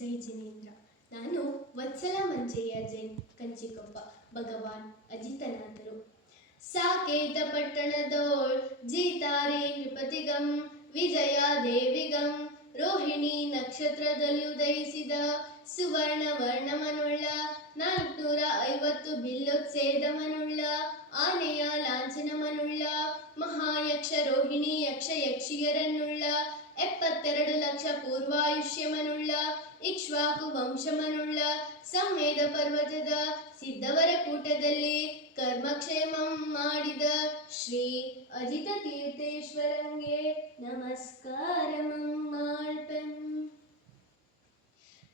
ಜೈ ಜಿನೇಂದ್ರ. ನಾನು ವತ್ಸಲ ಮಂಜಯ್ಯ ಜೈನ್ ಕಂಚಿಕೊಪ್ಪ, ಭಗವಾನ್ ಅಜಿತನಾಥರು ಸಾಕೇತ ಪಟ್ಟಣದೋಳ್ ಜೀತಾರಿ ನೃಪತಿಗಂ ವಿಜಯ ದೇವಿಗಂ, ರೋಹಿಣಿ ನಕ್ಷತ್ರದಲ್ಲಿ ಉದಯಿಸಿದ ಸುವರ್ಣ ವರ್ಣಮನುಳ್ಳ, ನಾಲ್ಕುನೂರ ಐವತ್ತು ಬಿಲ್ಲುತ್ಸೇದಮನುಳ್ಳ ಆನೆಯ ಲಾಂಛನಮನುಳ್ಳ, ಮಹಾಯಕ್ಷ ರೋಹಿಣಿ ಯಕ್ಷ ಯಕ್ಷಿಯರನ್ನುಳ್ಳ ಎಪ್ಪತ್ತೆರಡು ಲಕ್ಷ ಪೂರ್ವಾಯುಷ್ಯಮನುಳ್ಳ, ಇಕ್ಷ್ವಾಕು ವಂಶಮನುಳ್ಳ, ಸಂವೇದ ಪರ್ವತದ ಸಿದ್ಧವರ ಕೂಟದಲ್ಲಿ ಕರ್ಮಕ್ಷೇಮಂ ಮಾಡಿದ ಶ್ರೀ ಅಜಿತ ತೀರ್ಥೇಶ್ವರಂಗೆ ನಮಸ್ಕಾರಮಂ ಮಾಳ್ಪೆಂ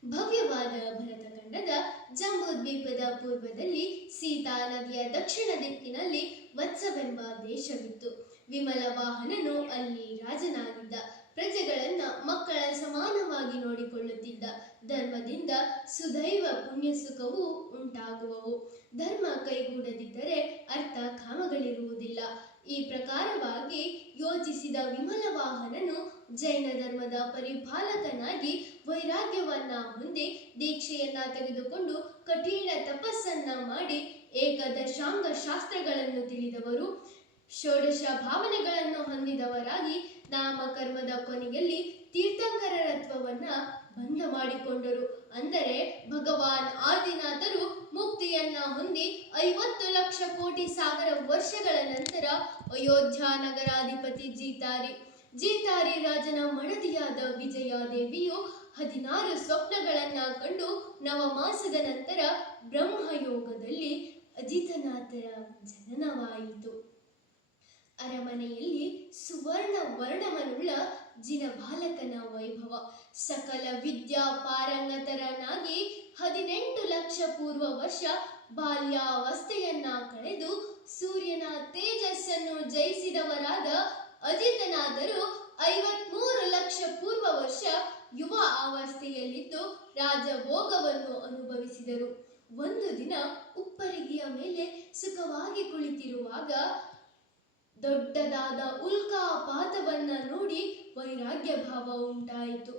ಭವ್ಯವಾದ ಭರತಖಂಡದ ಜಂಬೂದ್ವೀಪದ ಪೂರ್ವದಲ್ಲಿ ಸೀತಾ ನದಿಯ ದಕ್ಷಿಣ ದಿಕ್ಕಿನಲ್ಲಿ ವತ್ಸವೆಂಬ ದೇಶವಿತ್ತು. ವಿಮಲ ವಾಹನನು ಅಲ್ಲಿ ರಾಜನಾಗಿದ್ದ. ಪ್ರಜೆಗಳನ್ನ ಮಕ್ಕಳ ಸಮಾನವಾಗಿ ನೋಡಿಕೊಳ್ಳುತ್ತಿದ್ದ ಧರ್ಮದಿಂದ ಸುದೈವ ಪುಣ್ಯ ಸುಖವು ಉಂಟಾಗುವವು. ಧರ್ಮ ಕೈಗೂಡದಿದ್ದರೆ ಅರ್ಥ ಕಾಮಗಳಿರುವುದಿಲ್ಲ. ಈ ಪ್ರಕಾರವಾಗಿ ಯೋಚಿಸಿದ ವಿಮಲ ವಾಹನನು ಜೈನ ಧರ್ಮದ ಪರಿಪಾಲಕನಾಗಿ ವೈರಾಗ್ಯವನ್ನ ಹೊಂದಿ ದೀಕ್ಷೆಯನ್ನ ತೆಗೆದುಕೊಂಡು ಕಠಿಣ ತಪಸ್ಸನ್ನ ಮಾಡಿ ಏಕದಶಾಂಗ ಶಾಸ್ತ್ರಗಳನ್ನು ತಿಳಿದವರು. ಷೋಡಶ ಭಾವನೆಗಳನ್ನು ಹೊಂದಿದವರಾಗಿ ನಾಮಕರ್ಮದ ಕೊನೆಯಲ್ಲಿ ತೀರ್ಥಂಕರತ್ವವನ್ನ ಬಂಧ ಮಾಡಿಕೊಂಡರು. ಅಂದರೆ ಭಗವಾನ್ ಆದಿನಾಥರು ಮುಕ್ತಿಯನ್ನ ಹೊಂದಿ ಐವತ್ತು ಲಕ್ಷ ಕೋಟಿ ಸಾವಿರ ವರ್ಷಗಳ ನಂತರ ಅಯೋಧ್ಯ ನಗರಾಧಿಪತಿ ಜೀತಾರಿ. ಜೀತಾರಿ ರಾಜನ ಮಡದಿಯಾದ ವಿಜಯಾದೇವಿಯು ಹದಿನಾರು ಸ್ವಪ್ನಗಳನ್ನ ಕಂಡು ನವಮಾಸದ ನಂತರ ಬ್ರಹ್ಮಯೋಗದಲ್ಲಿ ಅಜಿತನಾಥರ ಜನನವಾಯಿತು. ಅರಮನೆಯಲ್ಲಿ ಸುವರ್ಣ ವರ್ಣವನ್ನುಳ್ಳ ಜಿನಬಾಲಕನ ವೈಭವ. ಸಕಲ ವಿದ್ಯಾ ಪಾರಂಗತರನಾಗಿ ಹದಿನೆಂಟು ಲಕ್ಷ ಪೂರ್ವ ವರ್ಷ ಬಾಲ್ಯಾವಸ್ಥೆಯನ್ನ ಕಳೆದು ಸೂರ್ಯನ ತೇಜಸ್ಸನ್ನು ಜಯಿಸಿದವರಾದ ಅಜಿತನಾದರೂ ಐವತ್ಮೂರು ಲಕ್ಷ ಪೂರ್ವ ವರ್ಷ ಯುವ ಅವಸ್ಥೆಯಲ್ಲಿದ್ದು ರಾಜಭೋಗವನ್ನು ಅನುಭವಿಸಿದರು. ಒಂದು ದಿನ ಉಪ್ಪರಿಗೆಯ ಮೇಲೆ ಸುಖವಾಗಿ ಕುಳಿತಿರುವಾಗ ದೊಡ್ಡದಾದ ಉಲ್ಕಾಪಾತವನ್ನ ನೋಡಿ ವೈರಾಗ್ಯ ಭಾವ ಉಂಟಾಯಿತು.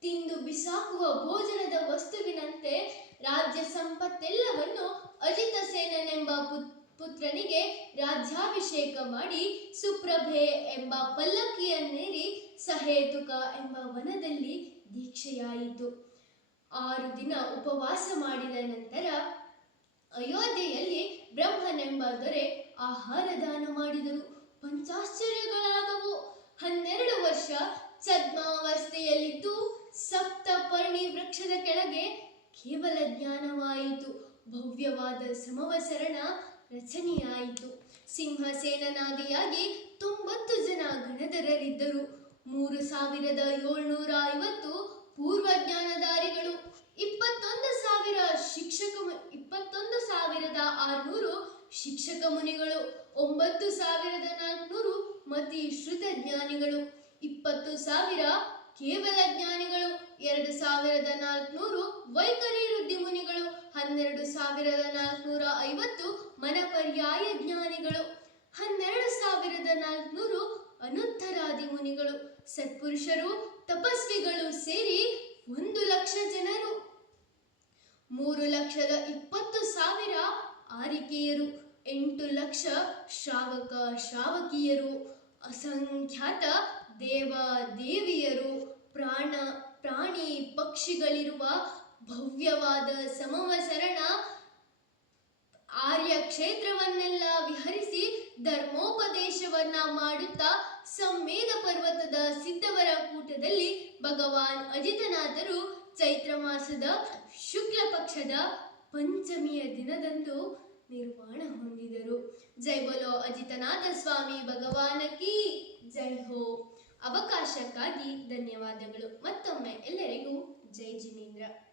ತಿಂದು ಬಿಸಾಕುವ ಭೋಜನದ ವಸ್ತುವಿನಂತೆ ರಾಜ್ಯ ಸಂಪತ್ತೆಲ್ಲವನ್ನು ಅಜಿತ ಸೇನನೆಂಬ ಪುತ್- ಪುತ್ರನಿಗೆ ರಾಜ್ಯಾಭಿಷೇಕ ಮಾಡಿ ಸುಪ್ರಭೆ ಎಂಬ ಪಲ್ಲಕ್ಕಿಯನ್ನೇರಿ ಸಹೇತುಕ ಎಂಬ ವನದಲ್ಲಿ ದೀಕ್ಷೆಯಾಯಿತು. ಆರು ದಿನ ಉಪವಾಸ ಮಾಡಿದ ನಂತರ ಅಯೋಧ್ಯೆಯಲ್ಲಿ ಬ್ರಹ್ಮನೆಂಬ ದೊರೆ ಆಹಾರ ದಾನ ಮಾಡಿದರು. ಪಂಚಾಶ್ಚರ್ಯಗಳಾದವು. ಹನ್ನೆರಡು ವರ್ಷ ಛದ್ಮಾವಸ್ಥೆಯಲ್ಲಿದ್ದು ಸಪ್ತಪರ್ಣಿ ವೃಕ್ಷದ ಕೆಳಗೆ ಕೇವಲ ಜ್ಞಾನವಾಯಿತು. ಭವ್ಯವಾದ ಸಮವಸರಣ ರಚನೆಯಾಯಿತು. ಸಿಂಹಸೇನನಾದಿಯಾಗಿ ತೊಂಬತ್ತು ಜನ ಗಣಧರರಿದ್ದರು. ಮೂರು ಸಾವಿರದ ಏಳ್ನೂರ ಐವತ್ತು ಪೂರ್ವ ಶಿಕ್ಷಕ ಮುನಿಗಳು ಒಂಬತ್ತು ಸಾವಿರದ ನಾಲ್ಕುನೂರು ಮತಿ ಶ್ರುತ ಜ್ಞಾನಿಗಳು, ಇಪ್ಪತ್ತು ಸಾವಿರ ಕೇವಲ ಜ್ಞಾನಿಗಳು, ಎರಡು ಸಾವಿರದ ನಾಲ್ಕುನೂರು ವೈಖರಿ ವೃದ್ಧಿ ಮುನಿಗಳು, ಹನ್ನೆರಡು ಸಾವಿರದ ನಾಲ್ಕುನೂರ ಐವತ್ತು ಮನಪರ್ಯಾಯ ಜ್ಞಾನಿಗಳು, ಹನ್ನೆರಡು ಸಾವಿರದ ನಾಲ್ಕುನೂರು ಅನುತ್ತರಾದಿ ಮುನಿಗಳು, ಸತ್ಪುರುಷರು, ತಪಸ್ವಿಗಳು ಸೇರಿ ಒಂದು ಲಕ್ಷ ಜನರು. ಮೂರು ಲಕ್ಷದ ಇಪ್ಪತ್ತು ಸಾವಿರ ಆರಿಕೆಯರು. ಎಂಟು ಲಕ್ಷ ಶ್ರಾವಕ ಶ್ರಾವಕಿಯರು ಅಸಂಖ್ಯಾತ ದೇವ ದೇವಿಯರು ಪ್ರಾಣ ಪ್ರಾಣಿ ಪಕ್ಷಿಗಳಿರುವ ಭವ್ಯವಾದ ಸಮವಸರಣ ಆರ್ಯ ಕ್ಷೇತ್ರವನ್ನೆಲ್ಲ ವಿಹರಿಸಿ ಧರ್ಮೋಪದೇಶವನ್ನ ಮಾಡುತ್ತಾ ಸಂವೇದ ಪರ್ವತದ ಸಿದ್ಧವರ ಕೂಟದಲ್ಲಿ ಭಗವಾನ್ ಅಜಿತನಾಥರು ಚೈತ್ರ ಮಾಸದ ಶುಕ್ಲ ಪಕ್ಷದ ಪಂಚಮಿಯ ದಿನದಂದು ನಿರ್ವಾಣ ಹೊಂದಿದರು. ಜೈ ಬೋಲೋ ಅಜಿತನಾಥ ಸ್ವಾಮಿ ಭಗವಾನ ಕಿ. ಜೈ ಹೋ. ಅವಕಾಶಕ್ಕಾಗಿ ಧನ್ಯವಾದಗಳು. ಮತ್ತೊಮ್ಮೆ ಎಲ್ಲರಿಗೂ ಜೈ ಜಿನೇಂದ್ರ.